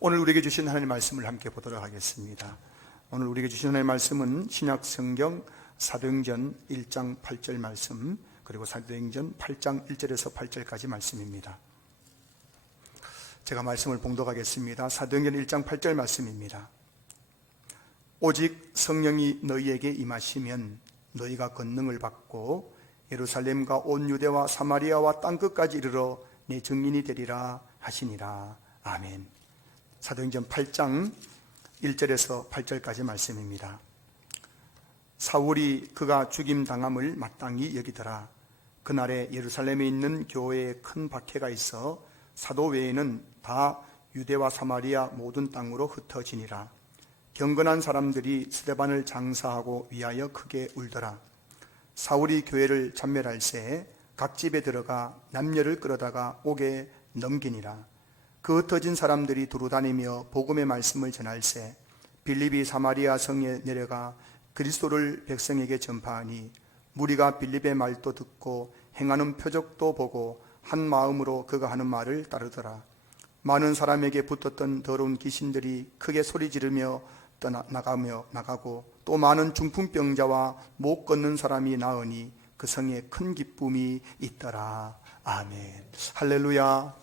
오늘 우리에게 주신 하나님의 말씀을 함께 보도록 하겠습니다. 오늘 우리에게 주신 하나님의 말씀은 신약 성경 사도행전 1장 8절 말씀, 그리고 사도행전 8장 1절에서 8절까지 말씀입니다. 제가 말씀을 봉독하겠습니다. 사도행전 1장 8절 말씀입니다. 오직 성령이 너희에게 임하시면 너희가 권능을 받고 예루살렘과 온 유대와 사마리아와 땅끝까지 이르러 내 증인이 되리라 하시니라. 아멘. 사도행전 8장 1절에서 8절까지 말씀입니다. 사울이 그가 죽임당함을 마땅히 여기더라. 그날에 예루살렘에 있는 교회에 큰 박해가 있어 사도 외에는 다 유대와 사마리아 모든 땅으로 흩어지니라. 경건한 사람들이 스데반을 장사하고 위하여 크게 울더라. 사울이 교회를 참멸할새 각 집에 들어가 남녀를 끌어다가 옥에 넘기니라. 그 흩어진 사람들이 두루다니며 복음의 말씀을 전할새 빌립이 사마리아 성에 내려가 그리스도를 백성에게 전파하니 무리가 빌립의 말도 듣고 행하는 표적도 보고 한 마음으로 그가 하는 말을 따르더라. 많은 사람에게 붙었던 더러운 귀신들이 크게 소리 지르며 나가고 또 많은 중풍병자와 못 걷는 사람이 나으니 그 성에 큰 기쁨이 있더라. 아멘. 할렐루야,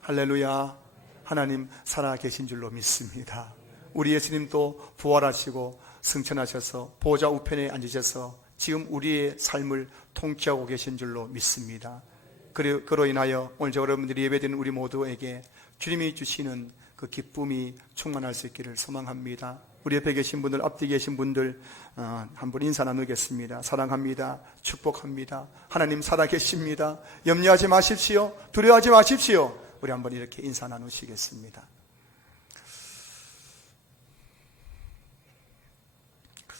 할렐루야. 하나님 살아계신 줄로 믿습니다. 우리 예수님도 부활하시고 승천하셔서 보좌 우편에 앉으셔서 지금 우리의 삶을 통치하고 계신 줄로 믿습니다. 그로 인하여 오늘 여러분들이 예배드리는 우리 모두에게 주님이 주시는 그 기쁨이 충만할 수 있기를 소망합니다. 우리 옆에 계신 분들, 앞뒤 계신 분들 한번 인사 나누겠습니다. 사랑합니다. 축복합니다. 하나님 살아계십니다. 염려하지 마십시오. 두려워하지 마십시오. 우리 한번 이렇게 인사 나누시겠습니다.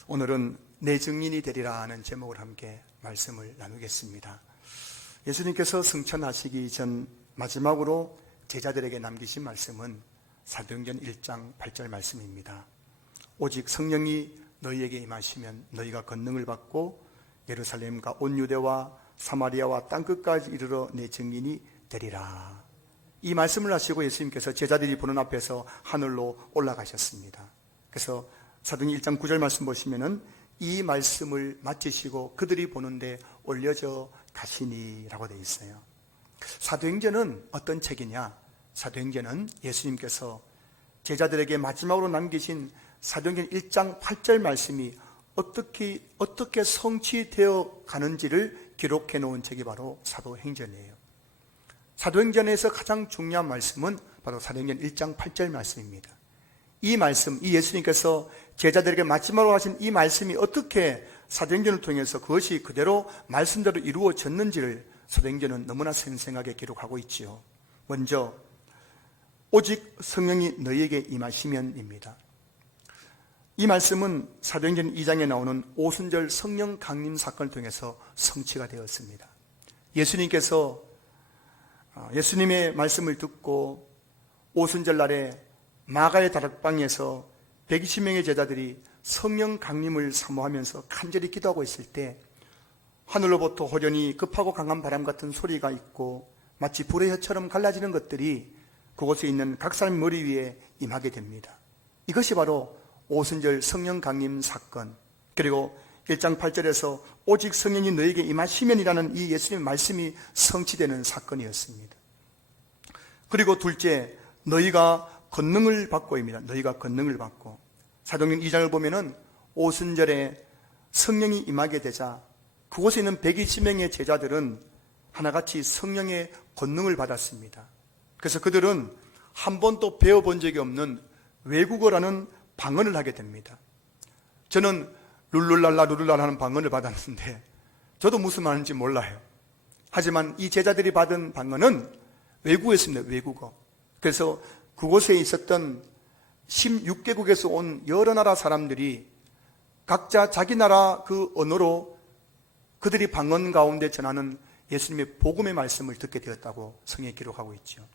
오늘은 내 증인이 되리라 하는 제목을 함께 말씀을 나누겠습니다. 예수님께서 승천하시기 전 마지막으로 제자들에게 남기신 말씀은 사도행전 1장 8절 말씀입니다. 오직 성령이 너희에게 임하시면 너희가 권능을 받고 예루살렘과 온 유대와 사마리아와 땅끝까지 이르러 내 증인이 되리라. 이 말씀을 하시고 예수님께서 제자들이 보는 앞에서 하늘로 올라가셨습니다. 그래서 사도행전 1장 9절 말씀 보시면은 이 말씀을 마치시고 그들이 보는데 올려져 가시니라고 되어 있어요. 사도행전은 어떤 책이냐? 사도행전은 예수님께서 제자들에게 마지막으로 남기신 사도행전 1장 8절 말씀이 어떻게 성취되어 가는지를 기록해 놓은 책이 바로 사도행전이에요. 사도행전에서 가장 중요한 말씀은 바로 사도행전 1장 8절 말씀입니다. 이 말씀, 이 예수님께서 제자들에게 마지막으로 하신 이 말씀이 어떻게 사도행전을 통해서 그것이 그대로 말씀대로 이루어졌는지를 사도행전은 너무나 생생하게 기록하고 있지요. 먼저 오직 성령이 너희에게 임하시면입니다. 이 말씀은 사도행전 2장에 나오는 오순절 성령 강림 사건을 통해서 성취가 되었습니다. 예수님께서 예수님의 말씀을 듣고 오순절 날에 마가의 다락방에서 120명의 제자들이 성령 강림을 사모하면서 간절히 기도하고 있을 때 하늘로부터 호련히 급하고 강한 바람 같은 소리가 있고 마치 불의 혀처럼 갈라지는 것들이 그곳에 있는 각 사람 머리 위에 임하게 됩니다. 이것이 바로 오순절 성령 강림 사건, 그리고 1장 8절에서 오직 성령이 너에게 임하시면이라는 이 예수님의 말씀이 성취되는 사건이었습니다. 그리고 둘째, 너희가 권능을 받고입니다. 너희가 권능을 받고. 사도행전 2장을 보면은 오순절에 성령이 임하게 되자 그곳에 있는 120명의 제자들은 하나같이 성령의 권능을 받았습니다. 그래서 그들은 한 번도 배워본 적이 없는 외국어라는 방언을 하게 됩니다. 저는 룰룰랄라 룰룰랄라 하는 방언을 받았는데 저도 무슨 말인지 몰라요. 하지만 이 제자들이 받은 방언은 외국어였습니다. 외국어. 그래서 그곳에 있었던 16개국에서 온 여러 나라 사람들이 각자 자기 나라 그 언어로 그들이 방언 가운데 전하는 예수님의 복음의 말씀을 듣게 되었다고 성경에 기록하고 있죠.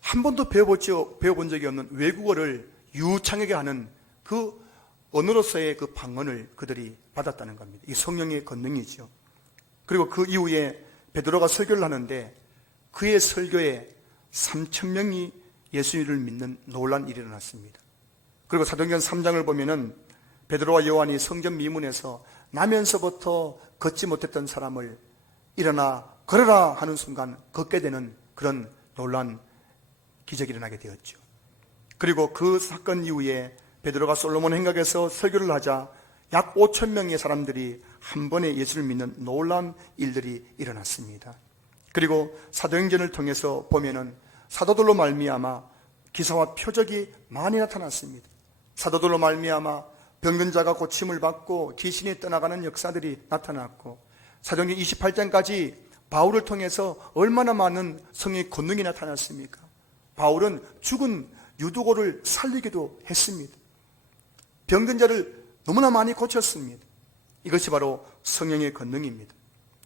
한 번도 배워본 적이 없는 외국어를 유창하게 하는 그 언어로서의 그 방언을 그들이 받았다는 겁니다. 이 성령의 권능이죠. 그리고 그 이후에 베드로가 설교를 하는데 그의 설교에 3,000명이 예수님을 믿는 놀란 일이 일어났습니다. 그리고 사도행전 3장을 보면은 베드로와 요한이 성전 미문에서 나면서부터 걷지 못했던 사람을 일어나 걸어라 하는 순간 걷게 되는 그런 놀란 기적이 일어나게 되었죠. 그리고 그 사건 이후에 베드로가 솔로몬 행각에서 설교를 하자 약 5천 명의 사람들이 한 번에 예수를 믿는 놀라운 일들이 일어났습니다. 그리고 사도행전을 통해서 보면은 사도들로 말미암아 기사와 표적이 많이 나타났습니다. 사도들로 말미암아 병든자가 고침을 받고 귀신이 떠나가는 역사들이 나타났고, 사도행전 28장까지 바울을 통해서 얼마나 많은 성령의 권능이 나타났습니까? 바울은 죽은 유두고를 살리기도 했습니다. 병든 자를 너무나 많이 고쳤습니다. 이것이 바로 성령의 권능입니다.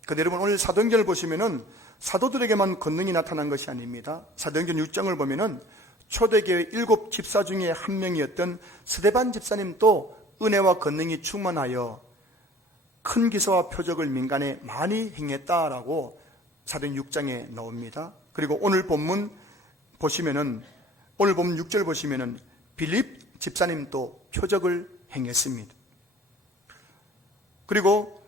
그런데 여러분, 오늘 사도행전을 보시면은 사도들에게만 권능이 나타난 것이 아닙니다. 사도행전 6장을 보면은 초대교회 7 집사 중에 한 명이었던 스데반 집사님도 은혜와 권능이 충만하여 큰 기사와 표적을 민간에 많이 행했다라고 사도행전 6장에 나옵니다. 그리고 오늘 본문 보시면은, 오늘 본문 6절 보시면은 빌립 집사님도 표적을 행했습니다. 그리고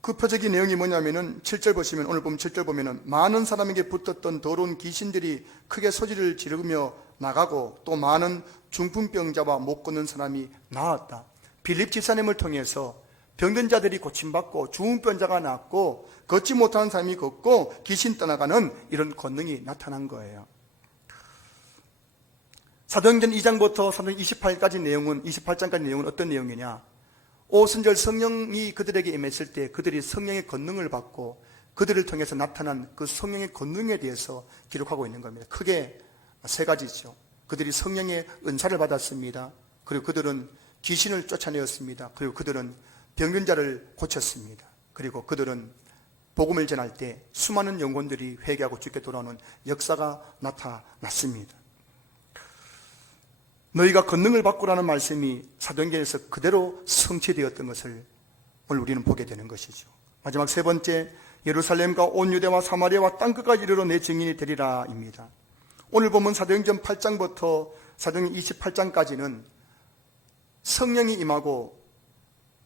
그 표적의 내용이 뭐냐면은 7절 보시면, 오늘 보면 7절 보면은 많은 사람에게 붙었던 더러운 귀신들이 크게 소리를 지르며 나가고 또 많은 중풍병자와 못 걷는 사람이 나았다. 빌립 집사님을 통해서 병든 자들이 고침받고 중풍병자가 낫고 걷지 못하는 사람이 걷고 귀신 떠나가는 이런 권능이 나타난 거예요. 사도행전 2장부터 사도행전 28장까지 내용은 어떤 내용이냐? 오순절 성령이 그들에게 임했을 때 그들이 성령의 권능을 받고 그들을 통해서 나타난 그 성령의 권능에 대해서 기록하고 있는 겁니다. 크게 세 가지죠. 그들이 성령의 은사를 받았습니다. 그리고 그들은 귀신을 쫓아내었습니다. 그리고 그들은 병든 자를 고쳤습니다. 그리고 그들은 복음을 전할 때 수많은 영혼들이 회개하고 주께 돌아오는 역사가 나타났습니다. 너희가 권능을 받고라는 말씀이 사도행전에서 그대로 성취되었던 것을 오늘 우리는 보게 되는 것이죠. 마지막 세 번째, 예루살렘과 온 유대와 사마리아와 땅끝까지 이르러 내 증인이 되리라 입니다. 오늘 보면 사도행전 8장부터 사도행전 28장까지는 성령이 임하고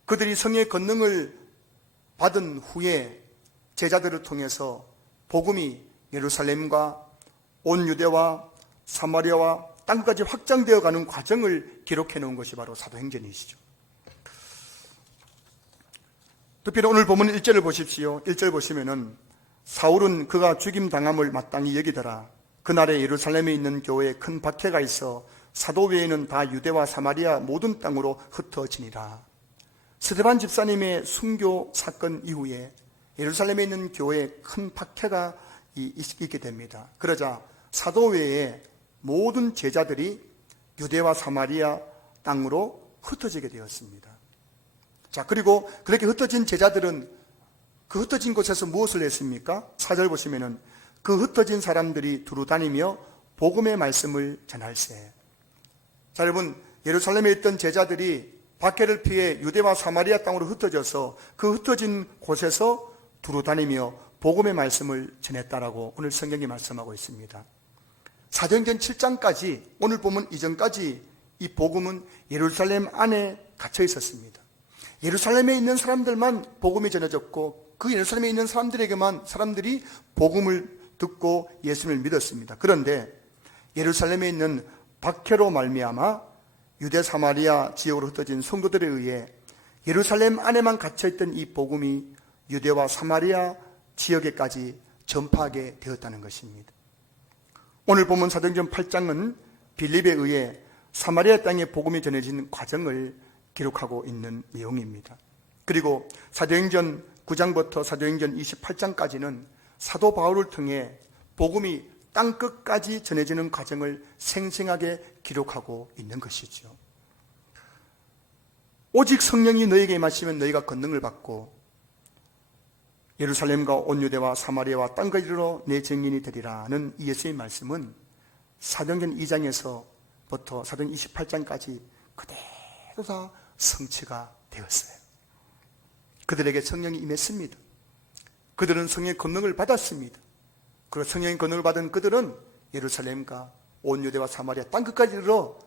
그들이 성령의 권능을 받은 후에 제자들을 통해서 복음이 예루살렘과 온 유대와 사마리아와 땅까지 확장되어 가는 과정을 기록해 놓은 것이 바로 사도행전이시죠. 특별히 오늘 본문 1절을 보십시오. 1절 보시면은 사울은 그가 죽임당함을 마땅히 여기더라. 그날에 예루살렘에 있는 교회에 큰 박해가 있어 사도 외에는 다 유대와 사마리아 모든 땅으로 흩어지니라. 스데반 집사님의 순교 사건 이후에 예루살렘에 있는 교회에 큰 박해가 있게 됩니다. 그러자 사도 외에 모든 제자들이 유대와 사마리아 땅으로 흩어지게 되었습니다. 자, 그리고 그렇게 흩어진 제자들은 그 흩어진 곳에서 무엇을 했습니까? 4절 보시면은 그 흩어진 사람들이 두루 다니며 복음의 말씀을 전할세. 자, 여러분, 예루살렘에 있던 제자들이 박해를 피해 유대와 사마리아 땅으로 흩어져서 그 흩어진 곳에서 두루 다니며 복음의 말씀을 전했다라고 오늘 성경이 말씀하고 있습니다. 사도행전 7장까지, 오늘 보면 이전까지 이 복음은 예루살렘 안에 갇혀 있었습니다. 예루살렘에 있는 사람들만 복음이 전해졌고 그 예루살렘에 있는 사람들이 복음을 듣고 예수님을 믿었습니다. 그런데 예루살렘에 있는 박해로 말미암아 유대 사마리아 지역으로 흩어진 성도들에 의해 예루살렘 안에만 갇혀있던 이 복음이 유대와 사마리아 지역에까지 전파하게 되었다는 것입니다. 오늘 보면 사도행전 8장은 빌립에 의해 사마리아 땅에 복음이 전해진 과정을 기록하고 있는 내용입니다. 그리고 사도행전 9장부터 사도행전 28장까지는 사도 바울을 통해 복음이 땅끝까지 전해지는 과정을 생생하게 기록하고 있는 것이죠. 오직 성령이 너에게 임하시면 너희가 권능을 받고 예루살렘과 온 유대와 사마리아와 땅까지 이르러 내 증인이 되리라는 예수의 말씀은 사도행전 2장에서부터 사도행전 28장까지 그대로 다 성취가 되었어요. 그들에게 성령이 임했습니다. 그들은 성령의 권능을 받았습니다. 그리고 성령의 권능을 받은 그들은 예루살렘과 온 유대와 사마리아 땅끝까지 이르러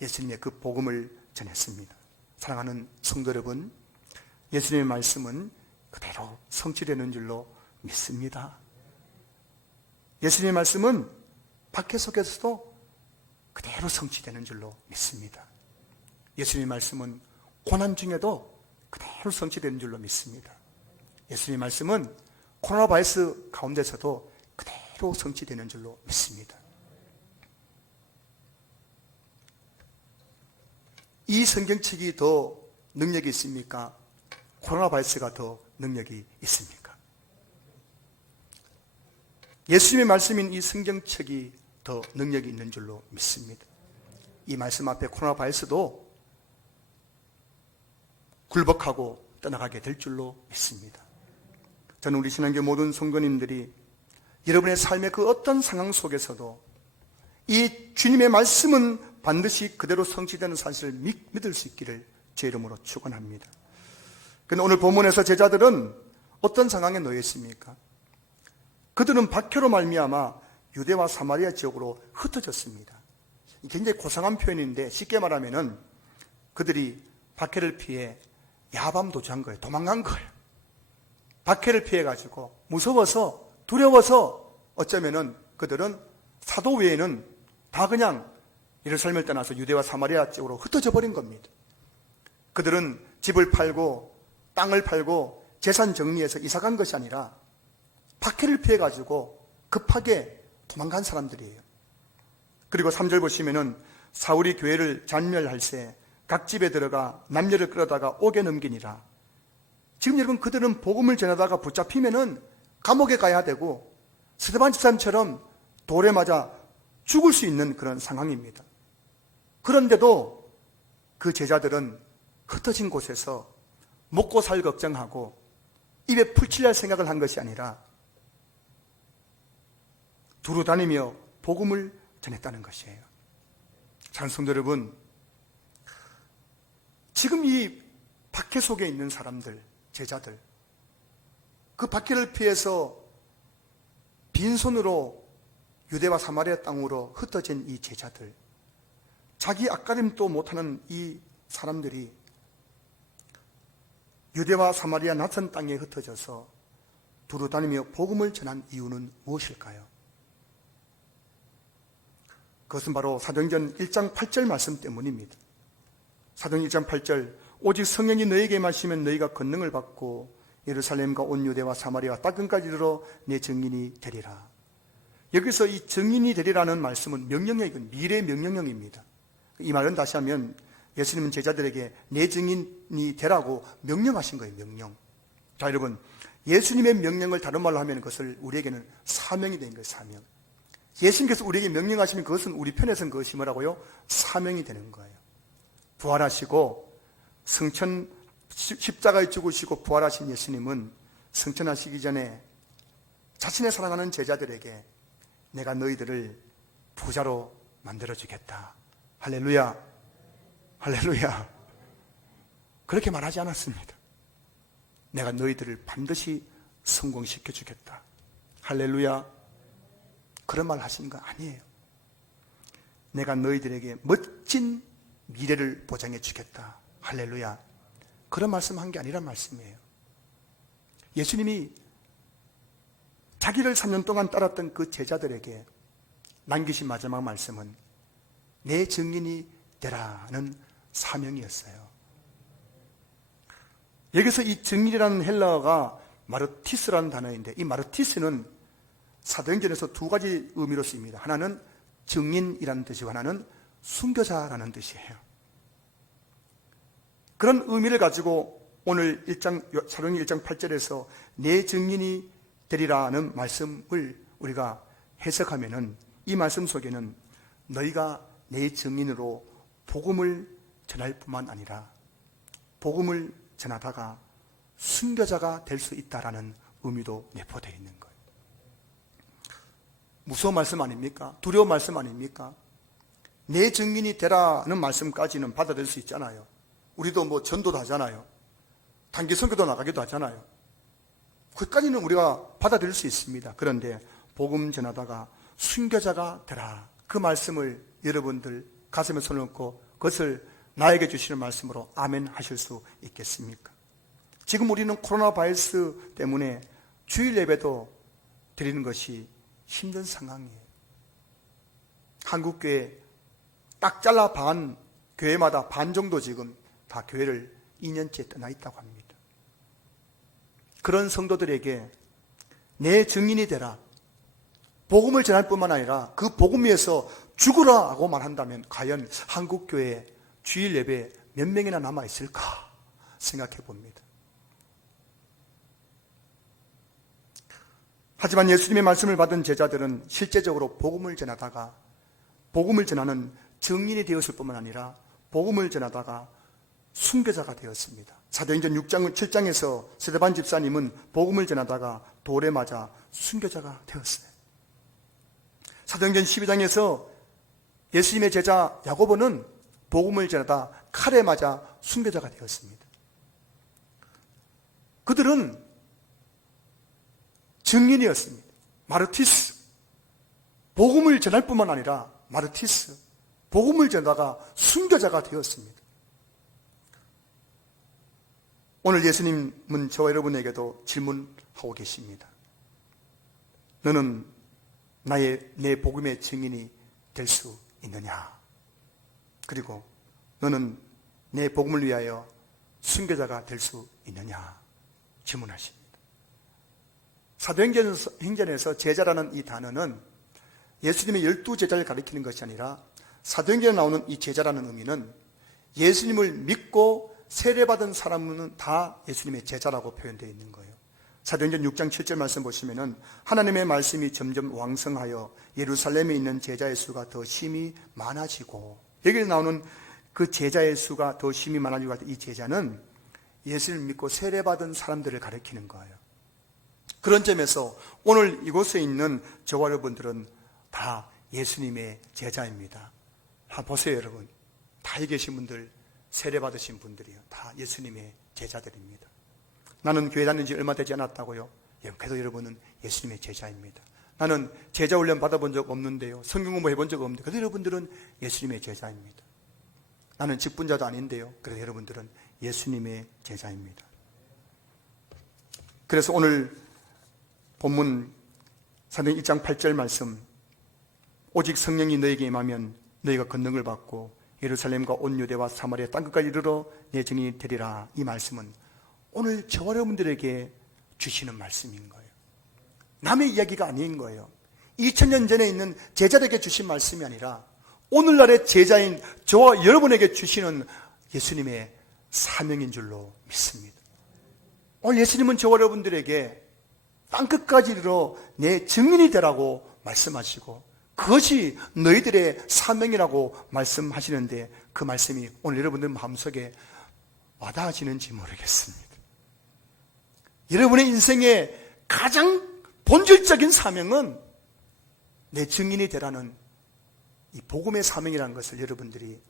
예수님의 그 복음을 전했습니다. 사랑하는 성도 여러분, 예수님의 말씀은 그대로 성취되는 줄로 믿습니다. 예수님의 말씀은 박해 속에서도 그대로 성취되는 줄로 믿습니다. 예수님의 말씀은 고난 중에도 그대로 성취되는 줄로 믿습니다. 예수님의 말씀은 코로나 바이러스 가운데서도 그대로 성취되는 줄로 믿습니다. 이 성경책이 더 능력이 있습니까? 코로나 바이러스가 더 능력이 있습니까? 예수님의 말씀인 이 성경책이 더 능력이 있는 줄로 믿습니다. 이 말씀 앞에 코로나 바이러스도 굴복하고 떠나가게 될 줄로 믿습니다. 저는 우리 신앙교 모든 성도님들이 여러분의 삶의 그 어떤 상황 속에서도 이 주님의 말씀은 반드시 그대로 성취되는 사실을 믿을 수 있기를 제 이름으로 축원합니다. 그런데 오늘 본문에서 제자들은 어떤 상황에 놓여 있습니까? 그들은 박해로 말미암아 유대와 사마리아 지역으로 흩어졌습니다. 굉장히 고상한 표현인데 쉽게 말하면은 그들이 박해를 피해 야밤 도주한 거예요. 도망간 거예요. 박해를 피해가지고 무서워서 두려워서 어쩌면은 그들은 사도 외에는 다 그냥 예루살렘을 떠나서 유대와 사마리아 쪽으로 흩어져 버린 겁니다. 그들은 집을 팔고 땅을 팔고 재산 정리해서 이사간 것이 아니라 박해를 피해가지고 급하게 도망간 사람들이에요. 그리고 3절 보시면은 사울이 교회를 잔멸할세 각 집에 들어가 남녀를 끌어다가 옥에 넘기니라. 지금 여러분 그들은 복음을 전하다가 붙잡히면은 감옥에 가야 되고 스데반 집사님처럼 돌에 맞아 죽을 수 있는 그런 상황입니다. 그런데도 그 제자들은 흩어진 곳에서 먹고 살 걱정하고 입에 풀칠할 생각을 한 것이 아니라 두루 다니며 복음을 전했다는 것이에요. 찬송도 여러분, 지금 이 박해 속에 있는 사람들, 제자들, 그 박해를 피해서 빈손으로 유대와 사마리아 땅으로 흩어진 이 제자들, 자기 앞가림도 못하는 이 사람들이 유대와 사마리아 낯선 땅에 흩어져서 두루 다니며 복음을 전한 이유는 무엇일까요? 그것은 바로 사도행전 1장 8절 말씀 때문입니다. 사도행전 1장 8절, 오직 성령이 너에게 마시면 너희가 권능을 받고 예루살렘과 온 유대와 사마리아 땅끝까지 이르러 내 증인이 되리라. 여기서 이 증인이 되리라는 말씀은 명령형이고 미래 명령형입니다. 이 말은 다시 하면 예수님은 제자들에게 내 증인이 되라고 명령하신 거예요. 명령. 자, 여러분, 예수님의 명령을 다른 말로 하면 그것을 우리에게는 사명이 된 거예요. 사명. 예수님께서 우리에게 명령하시면 그것은 우리 편에서는 그것이 뭐라고요? 사명이 되는 거예요. 부활하시고 승천 십자가에 죽으시고 부활하신 예수님은 승천하시기 전에 자신의 사랑하는 제자들에게 내가 너희들을 부자로 만들어주겠다. 할렐루야. 할렐루야. 그렇게 말하지 않았습니다. 내가 너희들을 반드시 성공시켜주겠다. 할렐루야. 그런 말 하신 거 아니에요. 내가 너희들에게 멋진 미래를 보장해 주겠다. 할렐루야. 그런 말씀한 게 아니란 말씀이에요. 예수님이 자기를 3년 동안 따랐던 그 제자들에게 남기신 마지막 말씀은 내 증인이 되라는 사명이었어요. 여기서 이 증인이라는 헬라어가 마르티스라는 단어인데, 이 마르티스는 사도행전에서 두 가지 의미로 쓰입니다. 하나는 증인이라는 뜻이고 하나는 순교자라는 뜻이에요. 그런 의미를 가지고 오늘 사도행전 1장 8절에서 내 증인이 되리라는 말씀을 우리가 해석하면은 이 말씀 속에는 너희가 내 증인으로 복음을 전할 뿐만 아니라 복음을 전하다가 순교자가 될 수 있다라는 의미도 내포되어 있는 거예요. 무서운 말씀 아닙니까? 두려운 말씀 아닙니까? 내 증인이 되라는 말씀까지는 받아들일 수 있잖아요. 우리도 뭐 전도도 하잖아요. 단기 선교도 나가기도 하잖아요. 거기까지는 우리가 받아들일 수 있습니다. 그런데 복음 전하다가 순교자가 되라. 그 말씀을 여러분들 가슴에 손을 얹고 그것을 나에게 주시는 말씀으로 아멘 하실 수 있겠습니까? 지금 우리는 코로나 바이러스 때문에 주일 예배도 드리는 것이 힘든 상황이에요. 한국교회 딱 잘라 반, 교회마다 반 정도 지금 다 교회를 2년째 떠나 있다고 합니다. 그런 성도들에게 내 증인이 되라, 복음을 전할 뿐만 아니라 그 복음 위에서 죽으라 하고 말한다면 과연 한국교회 주일 예배 몇 명이나 남아있을까 생각해 봅니다. 하지만 예수님의 말씀을 받은 제자들은 실제적으로 복음을 전하다가 복음을 전하는 증인이 되었을 뿐만 아니라 복음을 전하다가 순교자가 되었습니다. 사도행전 6장, 7장에서 스데반 집사님은 복음을 전하다가 돌에 맞아 순교자가 되었어요. 사도행전 12장에서 예수님의 제자 야고보는 복음을 전하다 칼에 맞아 순교자가 되었습니다. 그들은 증인이었습니다. 마르티스, 복음을 전할 뿐만 아니라 마르티스, 복음을 전하다가 순교자가 되었습니다. 오늘 예수님은 저와 여러분에게도 질문하고 계십니다. 너는 내 복음의 증인이 될 수 있느냐? 그리고 너는 내 복음을 위하여 순교자가 될 수 있느냐? 질문하십니다. 사도행전에서 제자라는 이 단어는 예수님의 12제자를 가리키는 것이 아니라 사도행전에 나오는 이 제자라는 의미는 예수님을 믿고 세례받은 사람은 다 예수님의 제자라고 표현되어 있는 거예요. 사도행전 6장 7절 말씀 보시면은 하나님의 말씀이 점점 왕성하여 예루살렘에 있는 제자의 수가 더 심히 많아지고, 여기에 나오는 그 제자의 수가 더 심히 많아지고, 이 제자는 예수님을 믿고 세례받은 사람들을 가리키는 거예요. 그런 점에서 오늘 이곳에 있는 저와 여러분들은 다 예수님의 제자입니다. 보세요, 여러분. 다 여기 계신 분들, 세례받으신 분들이요, 다 예수님의 제자들입니다. 나는 교회 다닌 지 얼마 되지 않았다고요? 그래도 여러분은 예수님의 제자입니다. 나는 제자 훈련 받아본 적 없는데요, 성경 공부 해본 적 없는데, 그래도 여러분들은 예수님의 제자입니다. 나는 직분자도 아닌데요, 그래도 여러분들은 예수님의 제자입니다. 그래서 오늘 본문 사도행 1장 8절 말씀, 오직 성령이 너에게 임하면 너희가 권능을 받고 예루살렘과 온 유대와 사마리아 땅끝까지 이르러 내 증인이 되리라. 이 말씀은 오늘 저와 여러분들에게 주시는 말씀인 거예요. 남의 이야기가 아닌 거예요. 2000년 전에 있는 제자들에게 주신 말씀이 아니라 오늘날의 제자인 저와 여러분에게 주시는 예수님의 사명인 줄로 믿습니다. 오늘 예수님은 저와 여러분들에게 땅끝까지 이르러 내 증인이 되라고 말씀하시고 그것이 너희들의 사명이라고 말씀하시는데 그 말씀이 오늘 여러분들 마음속에 와닿아지는지 모르겠습니다. 여러분의 인생의 가장 본질적인 사명은 내 증인이 되라는 이 복음의 사명이라는 것을 여러분들이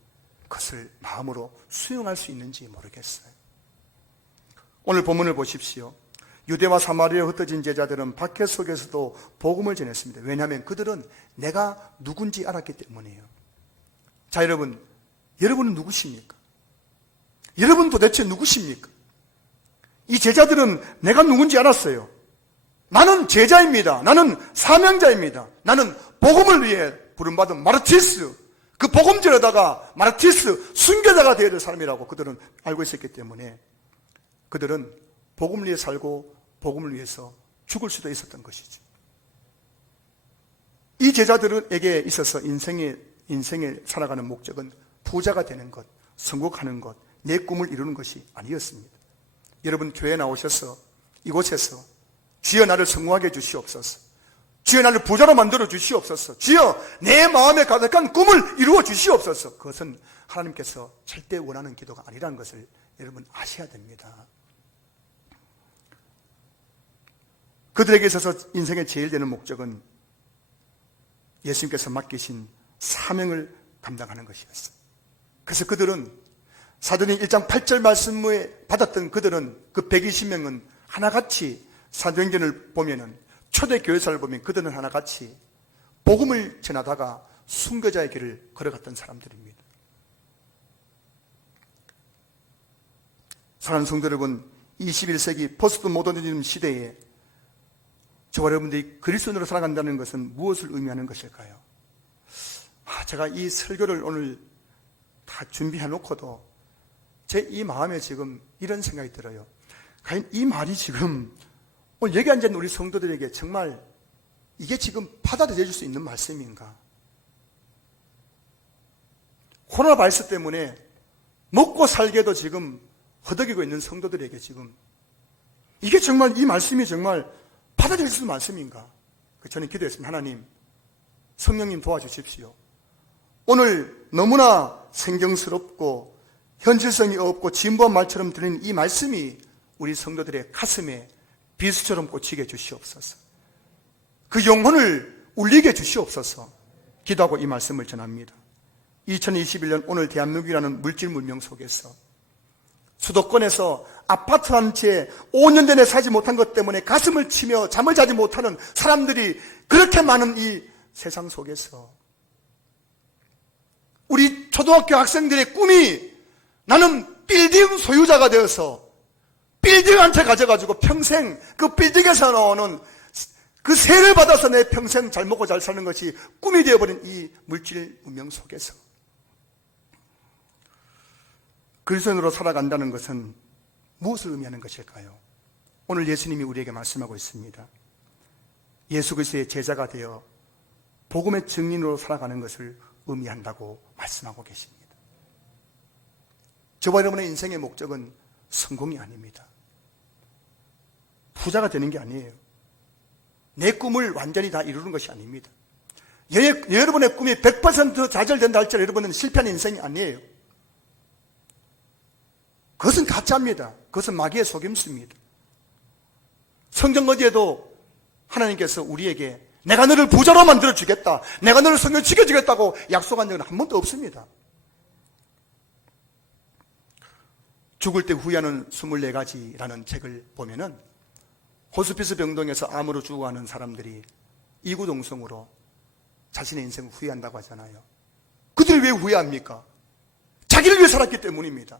그것을 마음으로 수용할 수 있는지 모르겠어요. 오늘 본문을 보십시오. 유대와 사마리아에 흩어진 제자들은 박해 속에서도 복음을 전했습니다. 왜냐하면 그들은 내가 누군지 알았기 때문이에요. 자, 여러분은 누구십니까? 여러분 도대체 누구십니까? 이 제자들은 내가 누군지 알았어요. 나는 제자입니다. 나는 사명자입니다. 나는 복음을 위해 부름받은 마르티스, 그 복음 전에다가 마르티스, 순교자가 되어야 될 사람이라고 그들은 알고 있었기 때문에 그들은 복음을 위해 살고 복음을 위해서 죽을 수도 있었던 것이죠. 이 제자들에게 있어서 인생에 살아가는 목적은 부자가 되는 것, 성공하는 것, 내 꿈을 이루는 것이 아니었습니다. 여러분 교회에 나오셔서 이곳에서 주여 나를 성공하게 해주시옵소서, 주여 나를 부자로 만들어 주시옵소서, 주여 내 마음에 가득한 꿈을 이루어 주시옵소서, 그것은 하나님께서 절대 원하는 기도가 아니라는 것을 여러분 아셔야 됩니다. 그들에게 있어서 인생의 제일 되는 목적은 예수님께서 맡기신 사명을 감당하는 것이었어요. 그래서 그들은 사도행 1장 8절 말씀에 받았던 그들은 그 120명은 하나같이 사도행전을 보면은 초대 교회사를 보면 그들은 하나같이 복음을 전하다가 순교자의 길을 걸어갔던 사람들입니다. 사랑하는 성도 여러분, 21세기 포스트 모더니즘 시대에 저와 여러분들이 그리스도인으로 살아간다는 것은 무엇을 의미하는 것일까요? 제가 이 설교를 오늘 다 준비해 놓고도 제 이 마음에 지금 이런 생각이 들어요. 과연 이 말이 지금 오늘 여기 앉은 우리 성도들에게 정말 이게 지금 받아들여질 수 있는 말씀인가? 코로나 바이러스 때문에 먹고 살게도 지금 허덕이고 있는 성도들에게 지금 이게 정말 이 말씀이 정말 받아들일 수 있는 말씀인가? 저는 기도했습니다. 하나님, 성령님 도와주십시오. 오늘 너무나 생경스럽고 현실성이 없고 진부한 말처럼 들리는 이 말씀이 우리 성도들의 가슴에 비수처럼 꽂히게 해주시옵소서. 그 영혼을 울리게 해주시옵소서. 기도하고 이 말씀을 전합니다. 2021년 오늘 대한민국이라는 물질 문명 속에서 수도권에서 아파트 한 채 5년 전에 사지 못한 것 때문에 가슴을 치며 잠을 자지 못하는 사람들이 그렇게 많은 이 세상 속에서 우리 초등학교 학생들의 꿈이 나는 빌딩 소유자가 되어서 빌딩 한 채 가져가지고 평생 그 빌딩에서 나오는 그 세를 받아서 내 평생 잘 먹고 잘 사는 것이 꿈이 되어버린 이 물질 문명 속에서 그리스도인으로 살아간다는 것은 무엇을 의미하는 것일까요? 오늘 예수님이 우리에게 말씀하고 있습니다. 예수 그리스도의 제자가 되어 복음의 증인으로 살아가는 것을 의미한다고 말씀하고 계십니다. 저와 여러분의 인생의 목적은 성공이 아닙니다. 부자가 되는 게 아니에요. 내 꿈을 완전히 다 이루는 것이 아닙니다. 여러분의 꿈이 100% 좌절된다 할지라도 여러분은 실패한 인생이 아니에요. 그것은 가짜입니다. 그것은 마귀의 속임수입니다. 성경 어디에도 하나님께서 우리에게 내가 너를 부자로 만들어주겠다, 내가 너를 성공시켜주겠다고 약속한 적은 한 번도 없습니다. 죽을 때 후회하는 24가지라는 책을 보면은 호스피스 병동에서 암으로 죽어가는 사람들이 이구동성으로 자신의 인생을 후회한다고 하잖아요. 그들이 왜 후회합니까? 자기를 위해 살았기 때문입니다.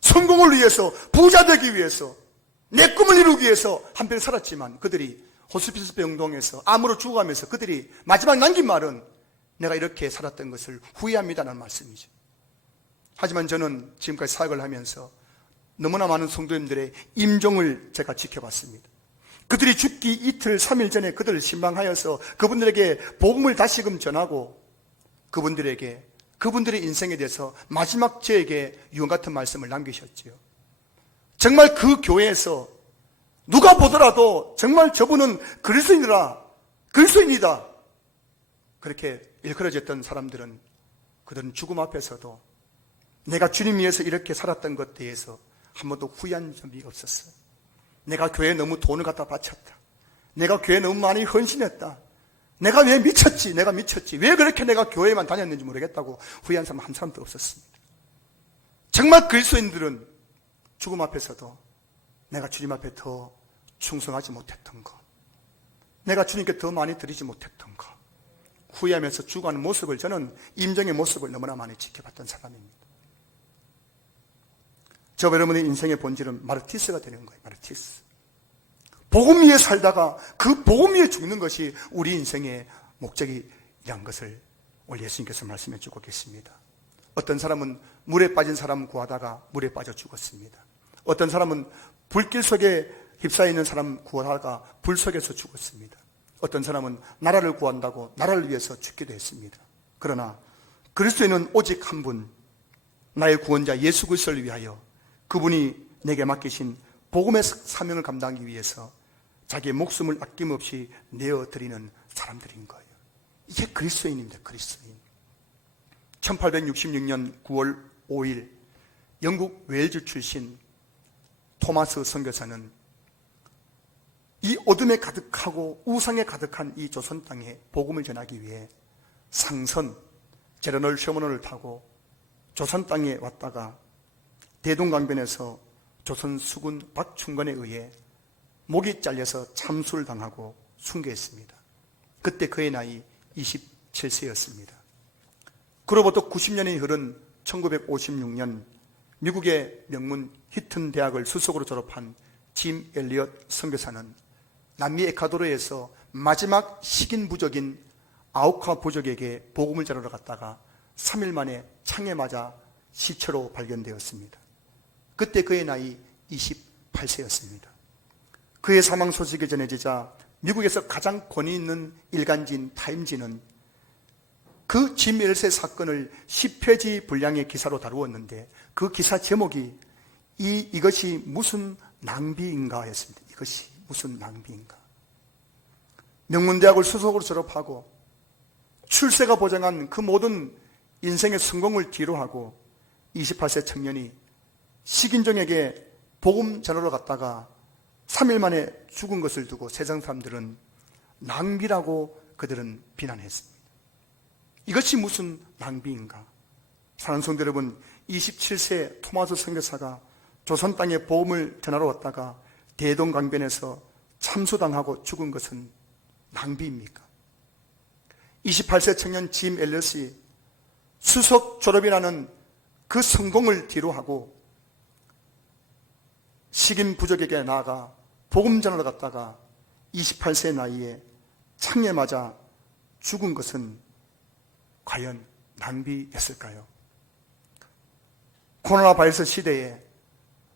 성공을 위해서, 부자 되기 위해서, 내 꿈을 이루기 위해서 한평 살았지만 그들이 호스피스 병동에서 암으로 죽어가면서 그들이 마지막 남긴 말은 내가 이렇게 살았던 것을 후회합니다라는 말씀이죠. 하지만 저는 지금까지 사역을 하면서 너무나 많은 성도님들의 임종을 제가 지켜봤습니다. 그들이 죽기 이틀, 3일 전에 그들을 신방하여서 그분들에게 복음을 다시금 전하고 그분들의 인생에 대해서 마지막 저에게 유언 같은 말씀을 남기셨지요. 정말 그 교회에서 누가 보더라도 정말 저분은 그리스도인이다. 그렇게 일컬어졌던 사람들은 그들은 죽음 앞에서도 내가 주님 위해서 이렇게 살았던 것에 대해서 한 번도 후회한 점이 없었어요. 내가 교회에 너무 돈을 갖다 바쳤다. 내가 교회에 너무 많이 헌신했다. 내가 왜 미쳤지? 왜 그렇게 내가 교회에만 다녔는지 모르겠다고 후회한 사람 한 사람도 없었습니다. 정말 그리스도인들은 죽음 앞에서도 내가 주님 앞에 더 충성하지 못했던 것, 내가 주님께 더 많이 드리지 못했던 것, 후회하면서 죽어가는 모습을 저는 임종의 모습을 너무나 많이 지켜봤던 사람입니다. 저와 여러분의 인생의 본질은 마르티스가 되는 거예요. 마르티스. 복음 위에 살다가 그 복음 위에 죽는 것이 우리 인생의 목적이란 것을 오늘 예수님께서 말씀해 주고 계십니다. 어떤 사람은 물에 빠진 사람 구하다가 물에 빠져 죽었습니다. 어떤 사람은 불길 속에 휩싸여 있는 사람 구하다가 불 속에서 죽었습니다. 어떤 사람은 나라를 구한다고 나라를 위해서 죽기도 했습니다. 그러나 그리스도인은 오직 한 분, 나의 구원자 예수 그리스도를 위하여 그분이 내게 맡기신 복음의 사명을 감당하기 위해서 자기의 목숨을 아낌없이 내어드리는 사람들인 거예요. 이게 그리스도인입니다. 그리스도인. 1866년 9월 5일 영국 웨일즈 출신 토마스 선교사는 이 어둠에 가득하고 우상에 가득한 이 조선 땅에 복음을 전하기 위해 상선 제러널 셔먼을 타고 조선 땅에 왔다가 대동강변에서 조선 수군 박충관에 의해 목이 잘려서 참수를 당하고 순교했습니다. 그때 그의 나이 27세였습니다. 그로부터 90년이 흐른 1956년 미국의 명문 히튼 대학을 수석으로 졸업한 짐 엘리엇 선교사는 남미 에콰도르에서 마지막 식인 부족인 아우카 부족에게 복음을 전하러 갔다가 3일 만에 창에 맞아 시체로 발견되었습니다. 그때 그의 나이 28세였습니다. 그의 사망 소식이 전해지자 미국에서 가장 권위 있는 일간지인 타임지는 그 짐 엘리엇의 사건을 10페이지 분량의 기사로 다루었는데 그 기사 제목이 이것이 무슨 낭비인가 였습니다. 이것이 무슨 낭비인가. 명문대학을 수석으로 졸업하고 출세가 보장한 그 모든 인생의 성공을 뒤로하고 28세 청년이 식인종에게 복음 전하러 갔다가 3일 만에 죽은 것을 두고 세상 사람들은 낭비라고 그들은 비난했습니다. 이것이 무슨 낭비인가. 사랑하는 성도 여러분, 27세 토마스 선교사가 조선 땅에 복음을 전하러 왔다가 대동강변에서 참수당하고 죽은 것은 낭비입니까? 28세 청년 짐 엘리엇이 수석 졸업이라는 그 성공을 뒤로하고 식인 부족에게 나아가 복음 전하러 갔다가 28세 나이에 창에 맞아 죽은 것은 과연 낭비였을까요? 코로나 바이러스 시대에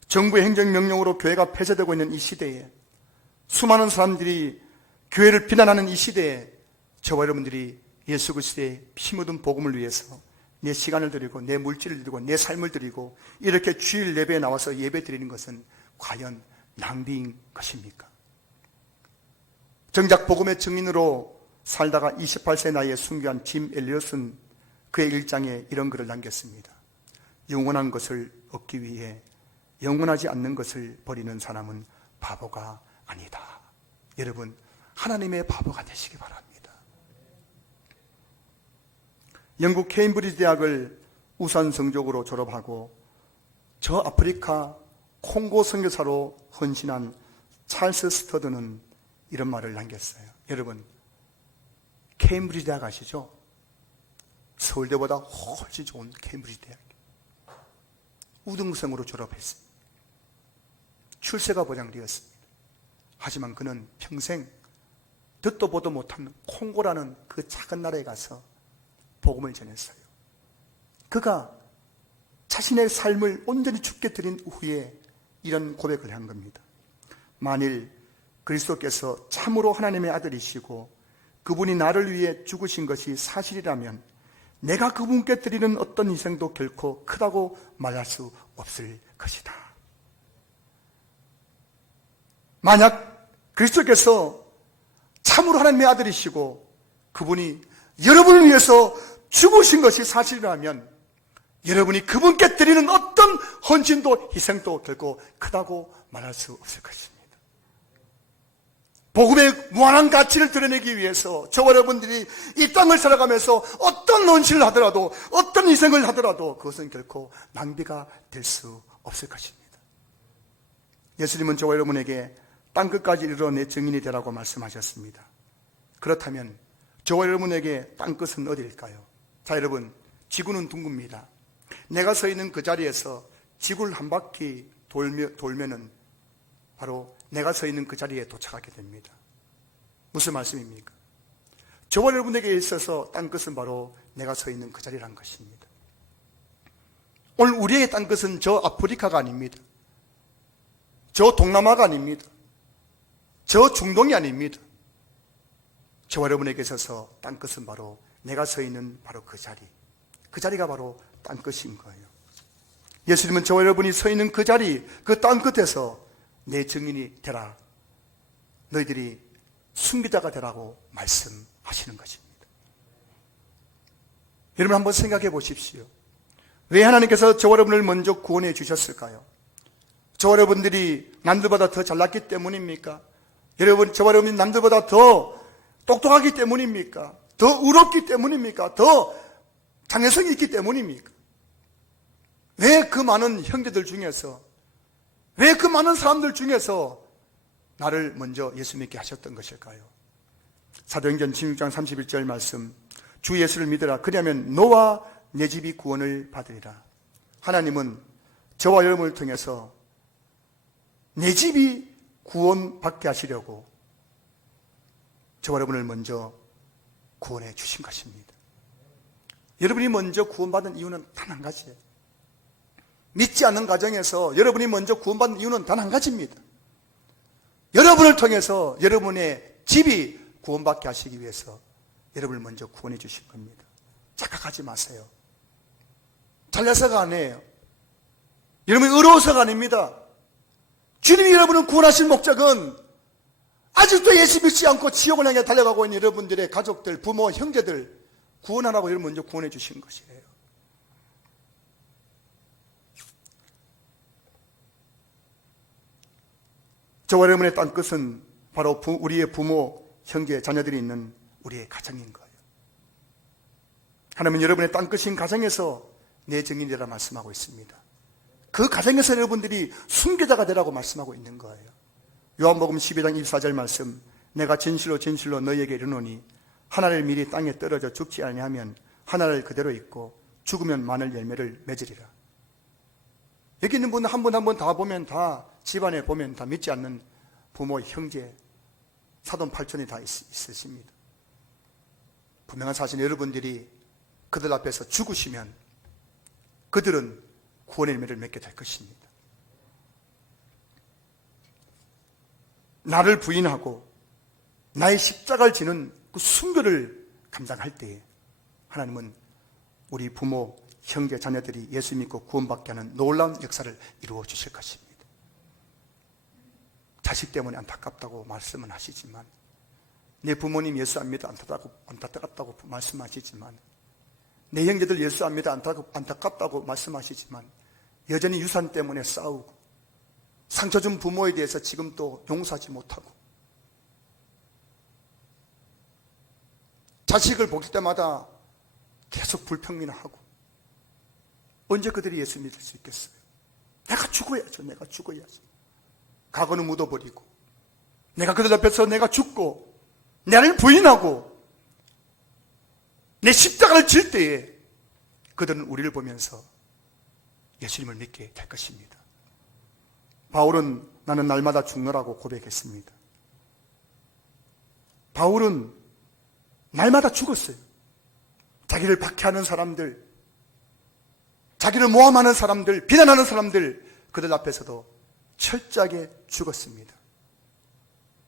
정부의 행정명령으로 교회가 폐쇄되고 있는 이 시대에 수많은 사람들이 교회를 비난하는 이 시대에 저와 여러분들이 예수 그리스도의 피 묻은 복음을 위해서 내 시간을 드리고 내 물질을 드리고 내 삶을 드리고 이렇게 주일 예배에 나와서 예배 드리는 것은 과연 낭비인 것입니까? 정작 복음의 증인으로 살다가 28세 나이에 순교한 짐 엘리엇은 그의 일장에 이런 글을 남겼습니다. 영원한 것을 얻기 위해 영원하지 않는 것을 버리는 사람은 바보가 아니다. 여러분, 하나님의 바보가 되시기 바랍니다. 영국 케임브리지 대학을 우수한 성적으로 졸업하고 저 아프리카 콩고 선교사로 헌신한 찰스 스터드는 이런 말을 남겼어요. 여러분, 케임브리지 대학 아시죠? 서울대보다 훨씬 좋은 케임브리지 대학. 우등생으로 졸업했습니다. 출세가 보장되었습니다. 하지만 그는 평생 듣도 보도 못한 콩고라는 그 작은 나라에 가서 복음을 전했어요. 그가 자신의 삶을 온전히 주께 드린 후에 이런 고백을 한 겁니다. 만일 그리스도께서 참으로 하나님의 아들이시고 그분이 나를 위해 죽으신 것이 사실이라면 내가 그분께 드리는 어떤 희생도 결코 크다고 말할 수 없을 것이다. 만약 그리스도께서 참으로 하나님의 아들이시고 그분이 여러분을 위해서 죽으신 것이 사실이라면 여러분이 그분께 드리는 어떤 헌신도 희생도 결코 크다고 말할 수 없을 것입니다. 복음의 무한한 가치를 드러내기 위해서 저와 여러분들이 이 땅을 살아가면서 어떤 헌신을 하더라도 어떤 희생을 하더라도 그것은 결코 낭비가 될 수 없을 것입니다. 예수님은 저와 여러분에게 땅끝까지 이르러 내 증인이 되라고 말씀하셨습니다. 그렇다면 저와 여러분에게 땅끝은 어디일까요? 자, 여러분, 지구는 둥굽니다. 내가 서 있는 그 자리에서 지구를 한 바퀴 돌면은 바로 내가 서 있는 그 자리에 도착하게 됩니다. 무슨 말씀입니까? 저와 여러분에게 있어서 땅끝은 바로 내가 서 있는 그 자리란 것입니다. 오늘 우리의 땅끝은 저 아프리카가 아닙니다. 저 동남아가 아닙니다. 저 중동이 아닙니다. 저와 여러분에게 있어서 땅끝은 바로 내가 서 있는 바로 그 자리. 그 자리가 바로 땅끝인 거예요. 예수님은 저와 여러분이 서 있는 그 자리, 그 땅끝에서 내 증인이 되라. 너희들이 순교자가 되라고 말씀하시는 것입니다. 여러분 한번 생각해 보십시오. 왜 하나님께서 저와 여러분을 먼저 구원해 주셨을까요? 저와 여러분들이 남들보다 더 잘났기 때문입니까? 저와 여러분이 남들보다 더 똑똑하기 때문입니까? 더 의롭기 때문입니까? 더 장애성이 있기 때문입니까? 왜 그 많은 형제들 중에서, 왜 그 많은 사람들 중에서 나를 먼저 예수 믿게 하셨던 것일까요? 사도행전 16장 31절 말씀, 주 예수를 믿으라. 그리하면 너와 내 집이 구원을 받으리라. 하나님은 저와 여러분을 통해서 내 집이 구원받게 하시려고 저와 여러분을 먼저 구원해 주신 것입니다. 여러분이 먼저 구원받은 이유는 단 한 가지예요. 믿지 않는 가정에서 여러분이 먼저 구원받은 이유는 단 한 가지입니다. 여러분을 통해서 여러분의 집이 구원받게 하시기 위해서 여러분을 먼저 구원해 주신 겁니다. 착각하지 마세요. 잘나서가 아니에요. 여러분이 의로워서가 아닙니다. 주님이 여러분을 구원하신 목적은 아직도 예수 믿지 않고 지옥을 향해 달려가고 있는 여러분들의 가족들, 부모, 형제들 구원하라고 여러분 먼저 구원해 주신 것이에요. 저와 여러분의 땅끝은 바로 우리의 부모, 형제, 자녀들이 있는 우리의 가정인 거예요. 하나님은 여러분의 땅끝인 가정에서 내 증인이라 말씀하고 있습니다. 그 가정에서 여러분들이 순교자가 되라고 말씀하고 있는 거예요. 요한복음 12장 24절 말씀, 내가 진실로 진실로 너희에게 이르노니 하나를 미리 땅에 떨어져 죽지 아니하면 하나를 그대로 있고 죽으면 많은 열매를 맺으리라. 여기 있는 분은 한 분 한 분 다 보면 다 집안에 보면 다 믿지 않는 부모, 형제, 사돈팔촌이 다 있으십니다. 분명한 사실, 여러분들이 그들 앞에서 죽으시면 그들은 구원의 열매를 맺게 될 것입니다. 나를 부인하고 나의 십자가를 지는 그 순교를 감당할 때에 하나님은 우리 부모, 형제, 자녀들이 예수 믿고 구원받게 하는 놀라운 역사를 이루어 주실 것입니다. 자식 때문에 안타깝다고 말씀은 하시지만, 내 부모님 예수 안 믿어 안타깝다고 말씀하시지만, 내 형제들 예수 안 믿어 안타깝다고 말씀하시지만, 여전히 유산 때문에 싸우고 상처 준 부모에 대해서 지금 또 용서하지 못하고, 자식을 볼 때마다 계속 불평민하고, 언제 그들이 예수 믿을 수 있겠어요? 내가 죽어야죠. 과거는 묻어버리고, 내가 그들 앞에서 내가 죽고 나를 부인하고 내 십자가를 질 때에 그들은 우리를 보면서 예수님을 믿게 될 것입니다. 바울은 나는 날마다 죽노라고 고백했습니다. 바울은 날마다 죽었어요. 자기를 박해하는 사람들, 자기를 모함하는 사람들, 비난하는 사람들, 그들 앞에서도 철저하게 죽었습니다.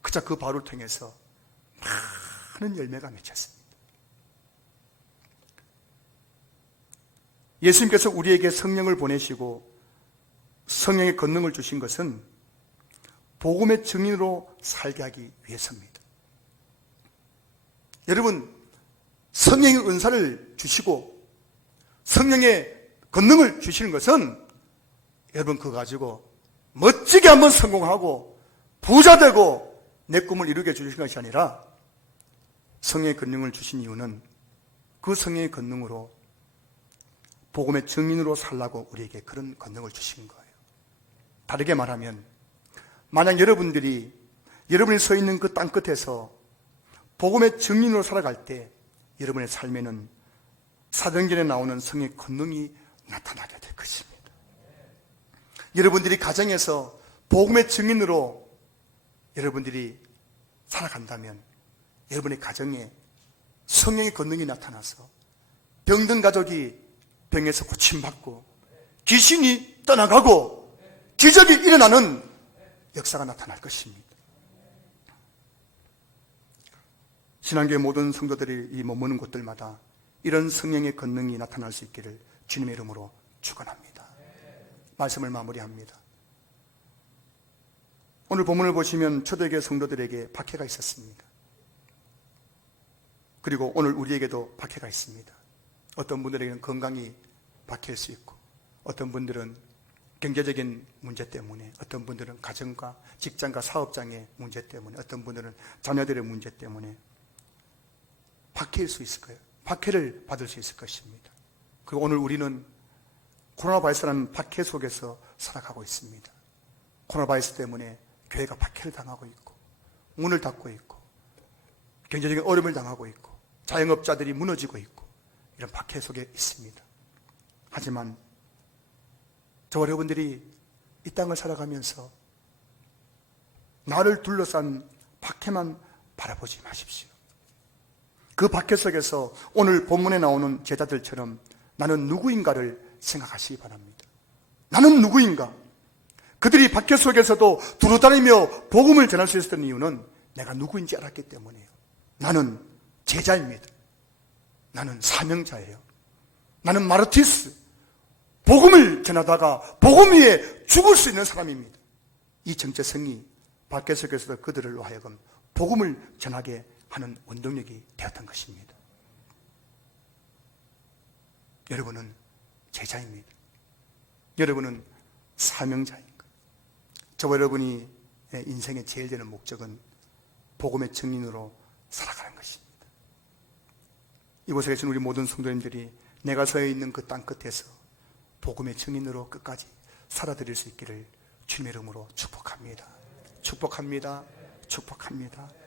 그저 그 바울을 통해서 많은 열매가 맺혔습니다. 예수님께서 우리에게 성령을 보내시고 성령의 권능을 주신 것은 복음의 증인으로 살게 하기 위해서입니다. 여러분, 성령의 은사를 주시고 성령의 권능을 주시는 것은 여러분 그거 가지고 멋지게 한번 성공하고 부자 되고 내 꿈을 이루게 해주신 것이 아니라, 성령의 권능을 주신 이유는 그 성령의 권능으로 복음의 증인으로 살라고 우리에게 그런 권능을 주신 거예요. 다르게 말하면, 만약 여러분이 서 있는 그 땅끝에서 복음의 증인으로 살아갈 때 여러분의 삶에는 사도행전에 나오는 성령의 권능이 나타나게 될 것입니다. 여러분들이 가정에서 복음의 증인으로 여러분들이 살아간다면 여러분의 가정에 성령의 권능이 나타나서 병든 가족이 병에서 고침받고 귀신이 떠나가고 기적이 일어나는 역사가 나타날 것입니다. 신앙교회 모든 성도들이 이 머무는 곳들마다 이런 성령의 권능이 나타날 수 있기를 주님의 이름으로 축원합니다. 말씀을 마무리합니다. 오늘 본문을 보시면 초대교회 성도들에게 박해가 있었습니다. 그리고 오늘 우리에게도 박해가 있습니다. 어떤 분들에게는 건강이 박해일 수 있고, 어떤 분들은 경제적인 문제 때문에, 어떤 분들은 가정과 직장과 사업장의 문제 때문에, 어떤 분들은 자녀들의 문제 때문에 박해일 수 있을 거예요. 박해를 받을 수 있을 것입니다. 그리고 오늘 우리는 코로나 바이러스라는 박해 속에서 살아가고 있습니다. 코로나 바이러스 때문에 교회가 박해를 당하고 있고, 문을 닫고 있고, 경제적인 어려움을 당하고 있고, 자영업자들이 무너지고 있고, 이런 박해 속에 있습니다. 하지만 저 여러분들이 이 땅을 살아가면서 나를 둘러싼 밖에만 바라보지 마십시오. 그 밖에 속에서 오늘 본문에 나오는 제자들처럼 나는 누구인가를 생각하시기 바랍니다. 나는 누구인가? 그들이 밖에 속에서도 두루다니며 복음을 전할 수 있었던 이유는 내가 누구인지 알았기 때문이에요. 나는 제자입니다. 나는 사명자예요. 나는 마르티스, 복음을 전하다가 복음 위에 죽을 수 있는 사람입니다. 이 정체성이 밖에 속에서도 그들을 하여금 복음을 전하게 하는 원동력이 되었던 것입니다. 여러분은 제자입니다. 여러분은 사명자인 것. 저와 여러분이 인생의 제일 되는 목적은 복음의 증인으로 살아가는 것입니다. 이곳에 계신 우리 모든 성도님들이 내가 서 있는 그 땅 끝에서 복음의 증인으로 끝까지 살아드릴 수 있기를 주님의 이름으로 축복합니다. 축복합니다. 축복합니다.